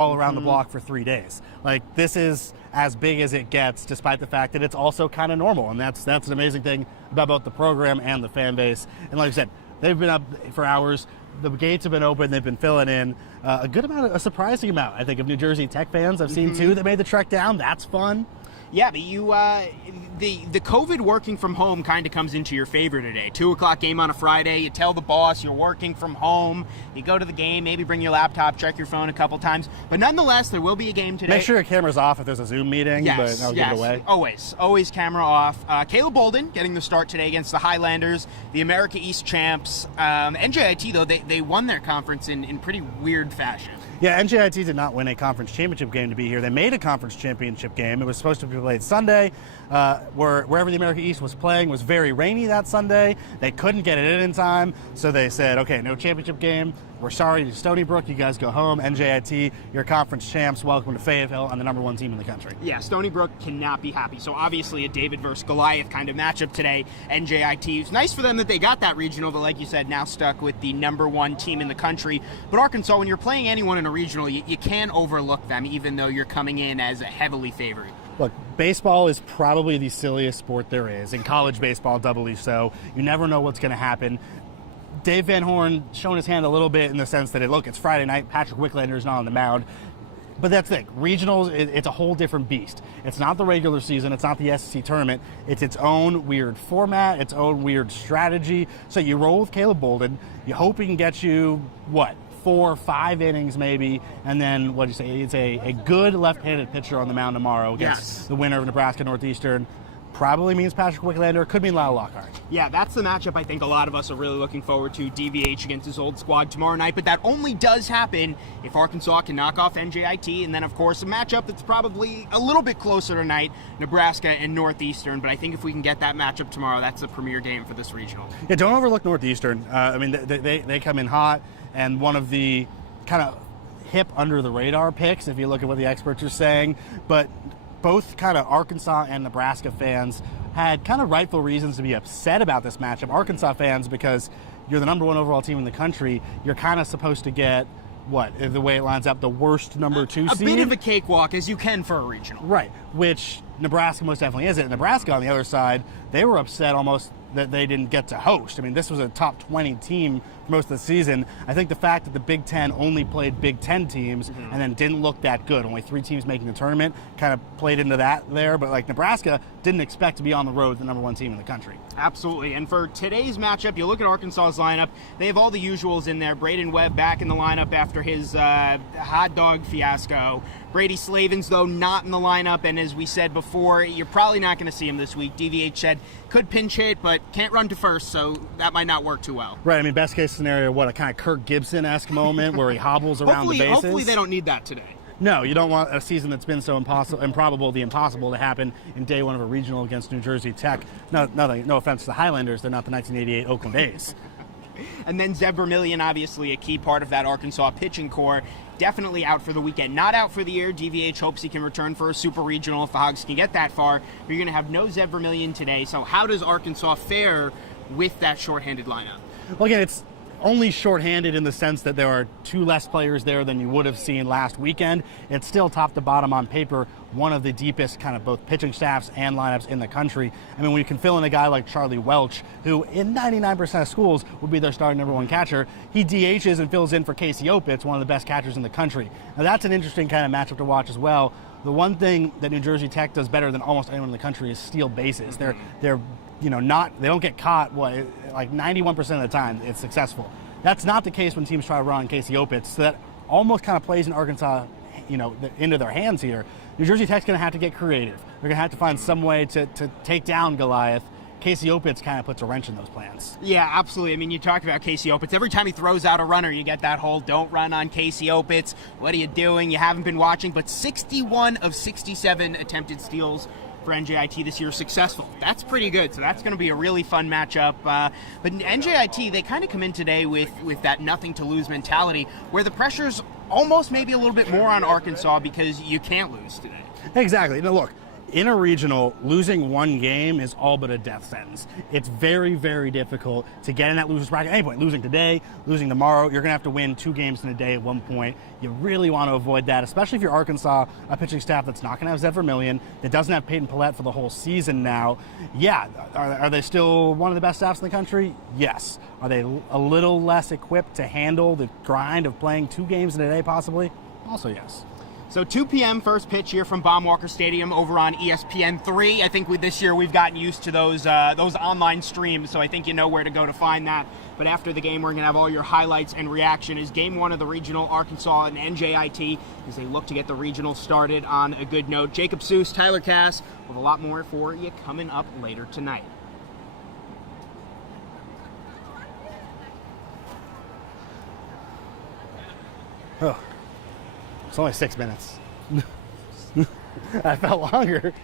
all around the block for 3 days. Like, this is as big as it gets, despite the fact that it's also kind of normal, and that's an amazing thing about both the program and the fan base. And like I said, they've been up for hours. The gates have been open. They've been filling in a good amount, a surprising amount, I think, of New Jersey Tech fans. I've seen two that made the trek down. That's fun. Yeah, but the COVID working from home kind of comes into your favor today. 2 o'clock game on a Friday. You tell the boss you're working from home. You go to the game, maybe bring your laptop, check your phone a couple times. But nonetheless, there will be a game today. Make sure your camera's off if there's a Zoom meeting, but I'll give it away. Always camera off. Caleb Bolden getting the start today against the Highlanders, the America East champs. NJIT, though, they won their conference in pretty weird fashion. Yeah, NJIT did not win a conference championship game to be here. They made a conference championship game. It was supposed to be played Sunday. Wherever the America East was playing was very rainy that Sunday. They couldn't get it in time, so they said, okay, no championship game. We're sorry, Stony Brook, you guys go home. NJIT, your conference champs, welcome to Fayetteville. I'm the #1 team in the country. Yeah, Stony Brook cannot be happy. So obviously a David versus Goliath kind of matchup today. NJIT, it's nice for them that they got that regional, but like you said, now stuck with the #1 team in the country. But Arkansas, when you're playing anyone in a regional, you can't overlook them, even though you're coming in as a heavily favored. Look, baseball is probably the silliest sport there is. In college baseball, doubly so. You never know what's going to happen. Dave Van Horn showing his hand a little bit in the sense that, it's Friday night, Patrick Wicklander's not on the mound. But that's the thing. Regionals, it's a whole different beast. It's not the regular season. It's not the SEC tournament. It's its own weird format, its own weird strategy. So you roll with Caleb Bolden. You hope he can get you, 4 or 5 innings maybe, and then it's a good left-handed pitcher on the mound tomorrow against the winner of Nebraska Northeastern. Probably means Patrick Wicklander, could mean Lyle Lockhart. Yeah, that's the matchup I think a lot of us are really looking forward to, DVH against his old squad tomorrow night, but that only does happen if Arkansas can knock off NJIT, and then of course a matchup that's probably a little bit closer tonight, Nebraska and Northeastern, but I think if we can get that matchup tomorrow, that's a premier game for this regional. Yeah, don't overlook Northeastern. They come in hot, and one of the kind of hip under the radar picks, if you look at what the experts are saying, but both kind of Arkansas and Nebraska fans had kind of rightful reasons to be upset about this matchup. Arkansas fans, because you're the #1 overall team in the country, you're kind of supposed to get, the way it lines up, the worst #2 seed. A bit of a cakewalk, as you can for a regional. Right, which Nebraska most definitely isn't. Nebraska, on the other side, they were upset almost that they didn't get to host. I mean, this was a top 20 team for most of the season. I think the fact that the Big Ten only played Big Ten teams and then didn't look that good, only 3 teams making the tournament, kind of played into that there. But Nebraska didn't expect to be on the road, the #1 team in the country. Absolutely. And for today's matchup, you look at Arkansas's lineup, they have all the usuals in there. Braden Webb back in the lineup after his hot dog fiasco. Brady Slavens, though, not in the lineup, and as we said before, you're probably not going to see him this week. DVH said could pinch hit, but can't run to first, so that might not work too well. Right, I mean, best case scenario, a kind of Kirk Gibson-esque moment where he hobbles around the bases. Hopefully they don't need that today. No, you don't want a season that's been so improbable, the impossible to happen in day 1 of a regional against New Jersey Tech. No offense to the Highlanders, they're not the 1988 Oakland A's. And then Zeb Vermillion, obviously a key part of that Arkansas pitching core, definitely out for the weekend. Not out for the year. DVH hopes he can return for a super regional if the Hogs can get that far. But you're going to have no Zeb Vermillion today. So how does Arkansas fare with that shorthanded lineup? Well, again, it's only shorthanded in the sense that there are 2 less players there than you would have seen last weekend. It's still top to bottom on paper, one of the deepest kind of both pitching staffs and lineups in the country. I mean, when you can fill in a guy like Charlie Welch, who in 99% of schools would be their starting #1 catcher, he DHs and fills in for Casey Opitz, one of the best catchers in the country. Now that's an interesting kind of matchup to watch as well. The one thing that New Jersey Tech does better than almost anyone in the country is steal bases. They're they don't get caught, 91% of the time it's successful. That's not the case when teams try to run on Casey Opitz, so that almost kind of plays in Arkansas, into their hands here. New Jersey Tech's going to have to get creative. They're going to have to find some way to take down Goliath. Casey Opitz kind of puts a wrench in those plans. Yeah, absolutely. I mean, you talked about Casey Opitz. Every time he throws out a runner, you get that whole don't run on Casey Opitz. What are you doing? You haven't been watching. But 61 of 67 attempted steals for NJIT this year successful. That's pretty good. So that's going to be a really fun matchup. But NJIT, they kind of come in today with that nothing to lose mentality where the pressure's almost maybe a little bit more on Arkansas because you can't lose today. Exactly. Now, look, in a regional, losing one game is all but a death sentence. It's very, very difficult to get in that loser's bracket at any point. Losing today, losing tomorrow, you're going to have to win 2 games in a day at one point. You really want to avoid that, especially if you're Arkansas, a pitching staff that's not going to have Zed Vermillion, that doesn't have Peyton Pallette for the whole season now. Yeah, are they still one of the best staffs in the country? Yes. Are they a little less equipped to handle the grind of playing 2 games in a day possibly? Also yes. So 2 p.m. first pitch here from Baum-Walker Stadium over on ESPN3. I think this year we've gotten used to those online streams, so I think you know where to go to find that. But after the game, we're going to have all your highlights and reaction as Game 1 of the regional, Arkansas and NJIT, as they look to get the regional started on a good note. Jacob Seus, Tyler Cass, with a lot more for you coming up later tonight. Oh. It's only 6 minutes. I felt longer.